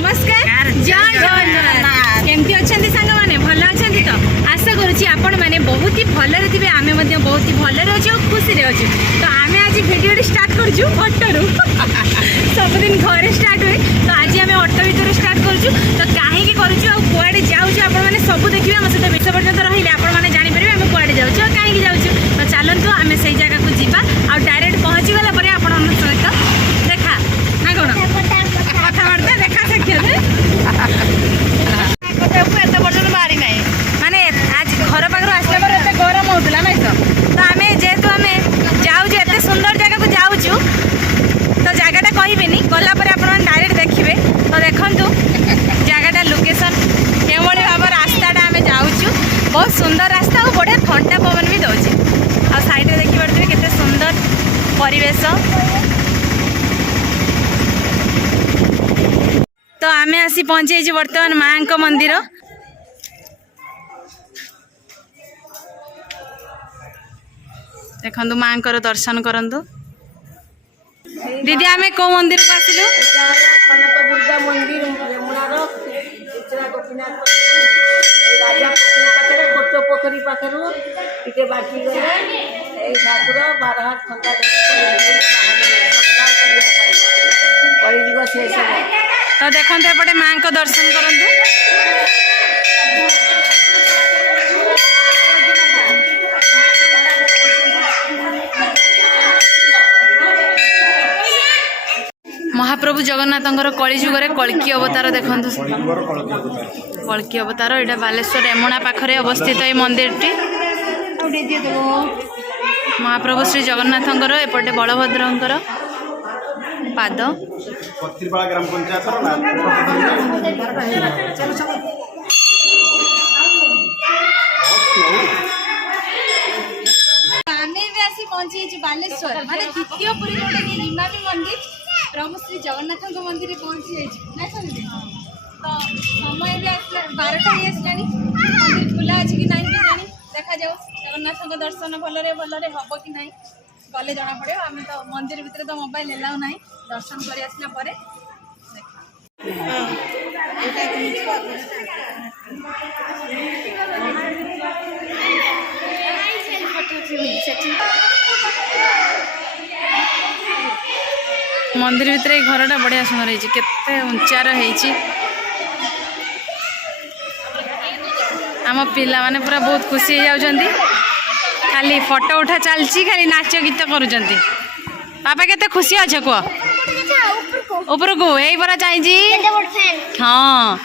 नमस्कार जय जगन्नाथ केमती अच्छे सांग मैंने भल अच्छा तो आशा करुँची आपण मैंने बहुत ही भलरे थे आम बहुत ही भलरे अच्छे और खुशी अच्छे तो आम आज भिडियो स्टार्ट करूँ ऑटो सबुदिन घरे स्टार्ट हुए तो आज आम ऑटो भितर स्टार्ट करूँ तो कहीं करुँ जाऊँ आप सब देखिए आम सहित विष पर्यटन रही आपने जानीपर आम कड़े जाऊँ और कहीं जाऊँ तो चलतु आम से जगह को जीवा आ डायरेक्ट पहुँची गला आप सहित देखा ना कौन कथबार्ता देखा साक्षात एत पर्यटन बाहरी ना माने आज घर पाखर आसला पर एत गरम होता ना तो आम जेहेतु आम जाऊँ एत सुंदर जगह को जाऊँ तो जगहटा कहबेनी गलापर आप डायरेक्ट देखिए तो देखु जगहटा लोकेशन के भाव रास्ताटा आम जाऊँ बहुत सुंदर रास्ता और बढ़िया ठंडा पवन भी दौर आ साइड देखिए केते सुंदर परिवेश तो आमे आसी पहुँचे बर्तमान माँ को मंदिर देखु माँ को दर्शन करंतु दीदी आमे को मंदिर को आसिलु कनक दुर्गा मंदिर यमुनार चित्रा गोपीनाथ राजा पोखरी पाखे गोट पोखरी पाखर टे बाकी गले ठाकुर 12 हाथ खंडा कर शेष तो देखते एपटे माँ को दर्शन करंतु महाप्रभु जगन्नाथ कलिजुगे कल्की अवतार देखु कल्की अवतार यहाँ बालेश्वर यमुना पाखरे अवस्थित ये मंदिर टी महाप्रभु श्री जगन्नाथ एपटे बलभद्र पाद ग्राम पंचायत पहुंची बालेश्वर माने द्वितीय पुरी इमामी मंदिर प्रभु श्री जगन्नाथ मंदिर पहुंची जाइए तो समय भी आसला 12टा ही आसला मंदिर खुला अच्छी कि नहीं जानी देखा जाऊ जगन्नाथ दर्शन भलरे भलरे हम कि नहीं गले जना पड़े आम तो मंदिर भितर तो मोबाइल एलाउ ना दर्शन कर आसला परे मंदिर भितर घरटा बढ़िया सुंदर है केते उच्चार है आम पिला माने पूरा बहुत खुशी हो जाउछंती खाली फोटो उठा चलची खाली नाच गीत करूछंती पापा केते खुशी अच्छे कह ऊपर को यही बरा चाहिए हाँ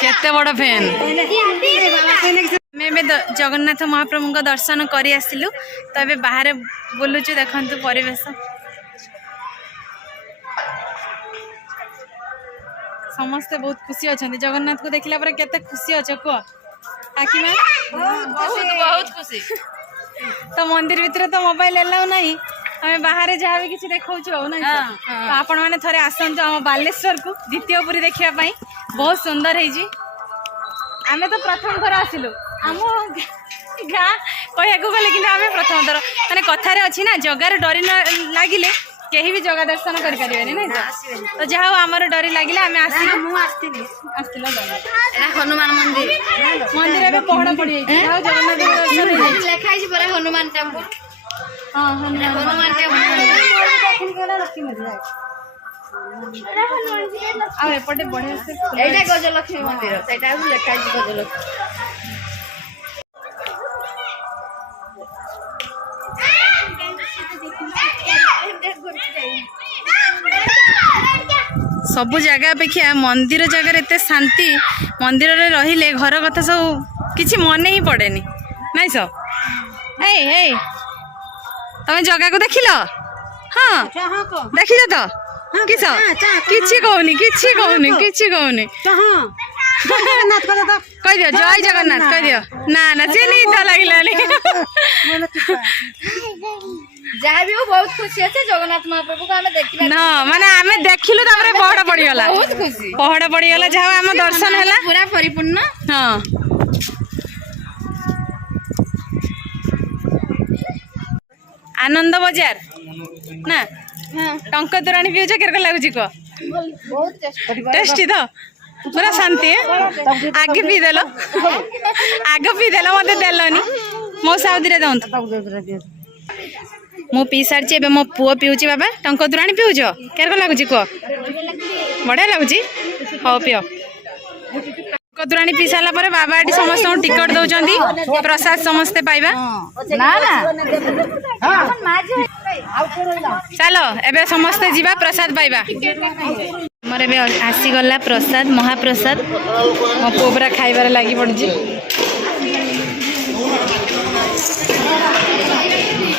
केते बड़ फैन मैं जगन्नाथ महाप्रभु को दर्शन कर आसिलु तो ये बाहर बुलुचु देखंतु परिवेश समस्ते बहुत खुशी अच्छा जगन्नाथ को देखला पर केते खुशी अच्छे कह आखि में बहुत खुशी तो मंदिर भितर तो मोबाइल एलाउ नहीं आम बाहर जहाँ भी किसी देखा ना तो आपण मैंने थोड़े आसतु आम बालेश्वर को द्वितीय पुरी देखापी बहुत सुंदर है आम तो प्रथम थर आसिलु आम गाँ कह गले कि आम प्रथम थर मैंने कथार अच्छी ना जगार डरी न लगिले कहीं भी जगह दर्शन करें ना तो जहाँ आमर डरी लगे आम हनुमान मंदिर मंदिर ए पहड़ पड़ जाए जगन्नाथ लिखाई हनुमान टेम्पल हाँ हनुमान एपटे बढ़िया से गजलक्ष्मी मंदिर से लिखाई गजलक्ष्मी सबु जगह अपेक्षा मंदिर जगह एत शांति मंदिर रे रहिले घर कथा सब किसी मन ही पड़ेनी नाई सब ए तुम जगह को देखिल हाँ देखी तो किस किसी कहूनी किसी कहूनी किसी कहूनी कह दियो जय जगन्नाथ कह दियो ना ना से नहीं तो लगे जहाँ भी हो बहुत खुशी अच्छे जगन्नाथ महाप्रभु को आमे देखिला ना माने आमे देखिलु तापरे पहड़ पड़ी गला बहुत खुशी पहड़ पड़ी गला जहाँ आम दर्शन हैला पूरा परिपूर्ण हाँ आनंद बजार ना टंक तोराणी पिउछ केरक लागुची को टेस्टी तो पूरा शांति आगे पी देलो आगे पी देलो मते देलोनी मो साउदी रे दउन मु पी सारछि एबे मो पुओ पिउछि बाबा टंक तोराणी पिउछ केरक लागुची को बढ़िया लागुची हो पियो कतुराणी पी सारा पर बाबा एटी समस्त टिकट दौरान प्रसाद समस्ते पाइबा चलो एबे समस्ते जीवा प्रसाद पाइबा मोर एबे आसीगला प्रसाद महाप्रसाद मो पोबरा खाइबार लागि पड़जी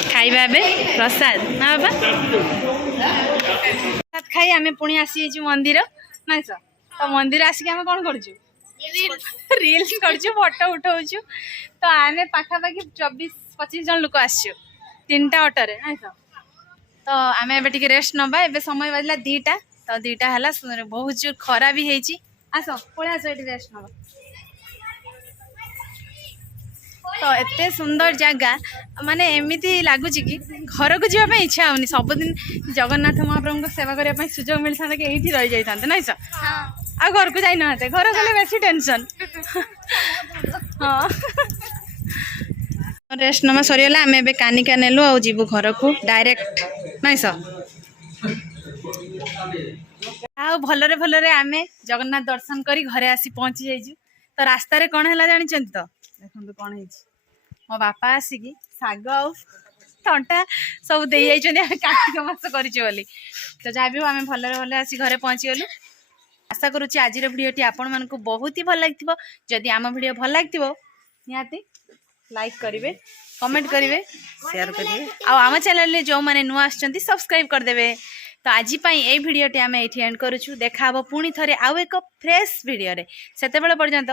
खाइबा एबे प्रसाद ना बाबा प्रसाद खाई आमे पुणी आसी छु मंदिर नाइ सर तो मंदिर आसिक आमे कोन करछु रील्स करछु फोटो उठाउछु तो आमे पाखापाखि 24-25 जन लोक आसछु 3टा ऑटोरे नाइ सर तो आमे एबे टिके रेस्ट नबा एबे समय बाजला 2टा तो 2टा हला बहुत जोर खरा भी हेची आसो पळे आसो एटी रेस्ट नबा तो एते सुंदर जगह माने एमिति लागुची कि घर को जीवा इच्छा होनी सब दिन जगन्नाथ महाप्रभु को सेवा करने ପାଇଁ सुजोग मिल था कि एठी रह जाई थांते नाइ सर आ घर को जाई नहाते घर गले बेसी टेंशन हाँ रेस्ट नमा सरीगला आम ए कानिका नेलु आ जीवु घर को डायरेक्ट नाइ सर आ भलरे भलरे आमे जगन्नाथ दर्शन करी घरे आसी पहुंची जाइजु तो रास्ता रे कोन हला जानि चंत तो देखंतु कोन हेछि मो बापा आसिकी साग आ टंटा सब दे जाइछन कार्तिक मास करिछु बोली तो जा भी आमे भलरे भले आसी घरे पहुंची गेलु आशा करूची आज भिडियोटी आपण मानकु बहुत ही भल लागिथिबो जदि आम भिडियो भल लागिथिबो निहाती लाइक करिवे कमेंट करिवे शेयर करिवे आ आम चैनल ले जो माने नुआ आछंती सब्सक्राइब कर देबे तो आज पई ए भिडियोटी आमे एठी एंड करूछु देखा हबो पुणी थरे आउ एक फ्रेश भिडियो रे सेते बेले पर्यंत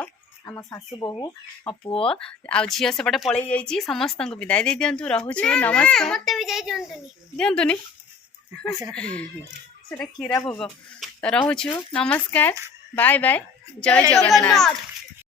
आम सासु बहु मो पुओ आ झियो सेपटे पळै जाईची समस्त को विदाय दे दियंतु रहूछु नमस्कार मते भी जाई दियंतुनी सेटा खीरा भोग तो रहूछु नमस्कार बाय बाय जय जगन्नाथ।